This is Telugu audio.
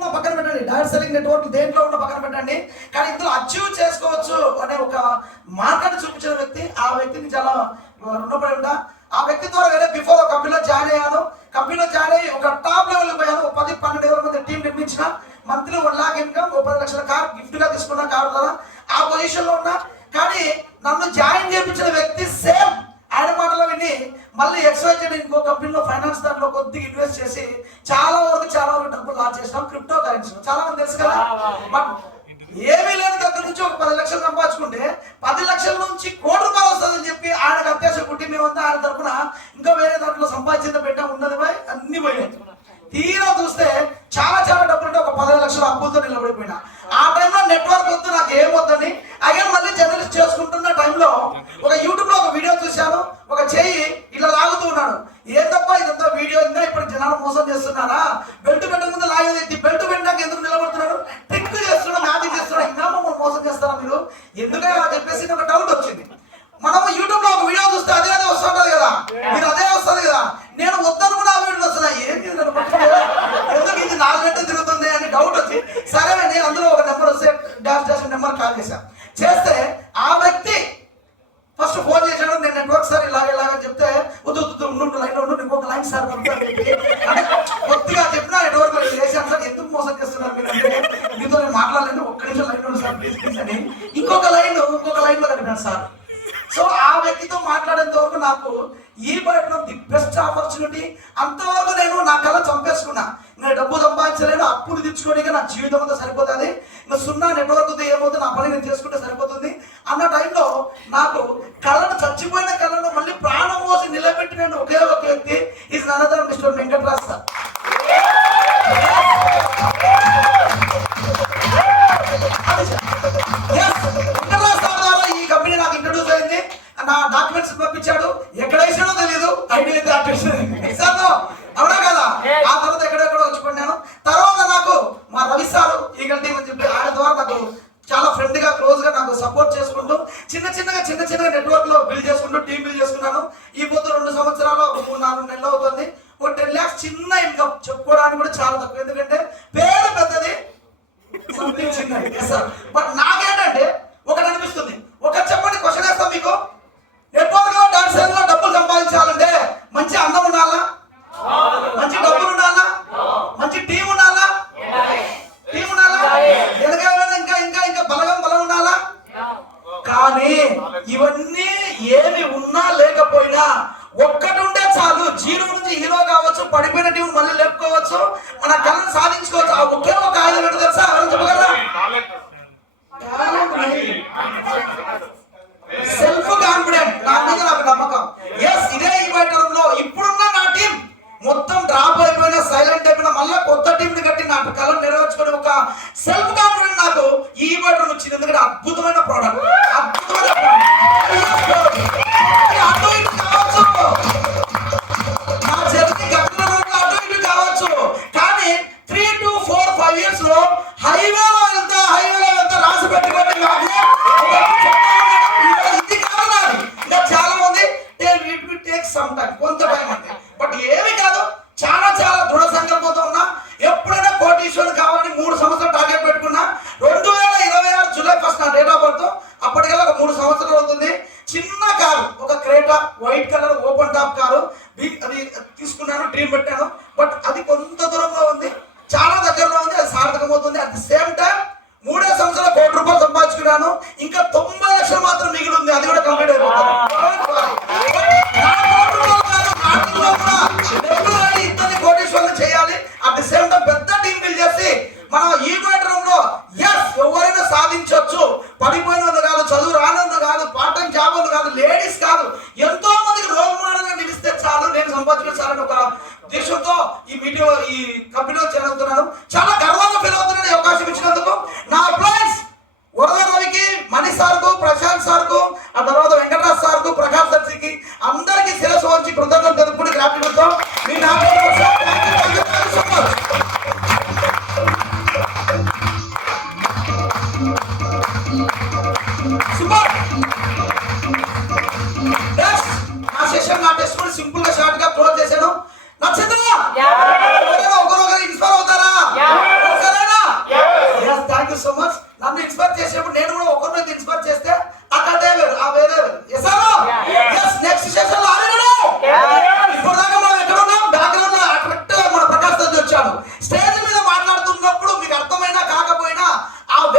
ఉన్న పక్కన పెట్టండి, డైరెక్ట్ సెల్లింగ్ నెట్వర్క్ దేంట్లో ఉన్న పక్కన పెట్టండి, కానీ ఇందులో అచీవ్ చేసుకోవచ్చు అనే ఒక మార్కెట్ చూపించిన వ్యక్తి, ఆ వ్యక్తిని చాలా రుణపడి ఉంటా. ఆ వ్యక్తి ద్వారా వేరే బిఫోర్ కంపెనీలో జాయిన్ అయ్యాను. కంపెనీలో జాయిన్ అయ్యి ఒక టాప్ లెవెల్ పోయాను. 10-12 మంది టీం నిర్మించిన, మంత్లీ 1 lakh ఇన్కమ్, 10 లక్షల కార్ గిఫ్ట్ గా తీసుకున్న కారు ద్వారా ఆ పొజిషన్ లో ఉన్నా. కానీ నన్ను జాయిన్ చేయించిన వ్యక్తి సేమ్ ఆయన మాటలో విని మళ్ళీ XYZ ఇంకో కంపెనీలో ఫైనాన్స్ దాంట్లో కొద్దిగా ఇన్వెస్ట్ చేసి చాలా వరకు డబ్బులు లాస్ చేసినాం క్రిప్టో కరెన్సీ. చాలా మంది తెలుసు కదా. బట్ ఏమీ లేని దగ్గర నుంచి ఒక 10 లక్షలు సంపాదించుకుంటే 10 లక్షల నుంచి ₹1 కోటి వస్తుందని చెప్పి ఆయనకు అత్యాశ పుట్టి మేమంతా ఆయన తరఫున ఇంకా వేరే దాంట్లో సంపాదించింది పెట్టా ఉన్నది పోయి అన్ని పోయినాయి. తీరా చూస్తే చాలా డబ్బులు ఉంటే ఒక 15 లక్షల అప్పులతో నిలబడిపోయినా. ఆ టైంలో నెట్వర్క్ వద్దు, నాకు ఏం వద్దని అగైన్ మళ్ళీ జర్నలిస్ట్ చేసుకుంటున్న టైంలో ఒక యూట్యూబ్ లో ఒక వీడియో చూశాను. ఒక చెయ్యి ఇలా లాగుతూ ఉన్నాడు. ఏంటప్ప ఇదంతా వీడియో, ఇంకా ఇప్పుడు జనాలు మోసం చేస్తున్నారా, బెల్ట్ పెట్టక ముందు లాగేది, బెల్ట్ పెట్టినాక ఎందుకు నిలబడుతున్నాడు, ట్రిక్ చేస్తున్నాడు, మ్యాజిక్ చేస్తున్నాడు, ఇంకా మమ్మల్ని మోసం చేస్తారా మీరు ఎందుకని అలా చెప్పేసి ఒక డౌట్ వచ్చింది. మనం యూట్యూబ్ లో ఒక వీడియో చూస్తే అదే వస్తుంటది కదా, మీరు అదే వస్తుంది కదా, నేను వద్దని కూడా ఆ వీడియో వస్తున్నా, ఏంటి ఎందుకు ఇది 4 గంటలు తిరుగుతుంది అని డౌట్ వచ్చి సరే నేను అందులో ఒక నెంబర్ వస్తే డాష్ చేసిన నెంబర్ కాల్ చేశాను. చేస్తే ఆ వ్యక్తి ఫస్ట్ ఫోన్ చేశాడు. నేను నెట్వర్క్ సార్ ఇలాగని చెప్తే ఉండు లైన్ ఉండు, ఇంకొక లైన్ సార్ కొద్దిగా చెప్పినా నెట్వర్క్ చేశాను సార్, ఎందుకు మోసం చేస్తున్నారు మీరు అంటే మీతో నేను మాట్లాడలేను, ఒక్క నిమిషం లైన్ ఉండు సార్ ప్లీజ్ అని ఇంకొక లైన్ లో కట్టినాను సార్. సో ఆ వ్యక్తితో మాట్లాడేంత వరకు నాకు ఈ బయట ది బెస్ట్ ఆపర్చునిటీ. అంతవరకు నేను నా కళ చంపేసుకున్నా. నేను డబ్బు సంపాదించలేను, అప్పులు తెచ్చుకోవడానికి నా జీవితం అంతా సరిపోతుంది, ఇంకా 0 నెట్వర్క్ ఏమవుతుంది, నా పని నేను చేసుకుంటే సరిపోతుంది అన్న టైంలో నాకు కళను చచ్చిపోయిన కళ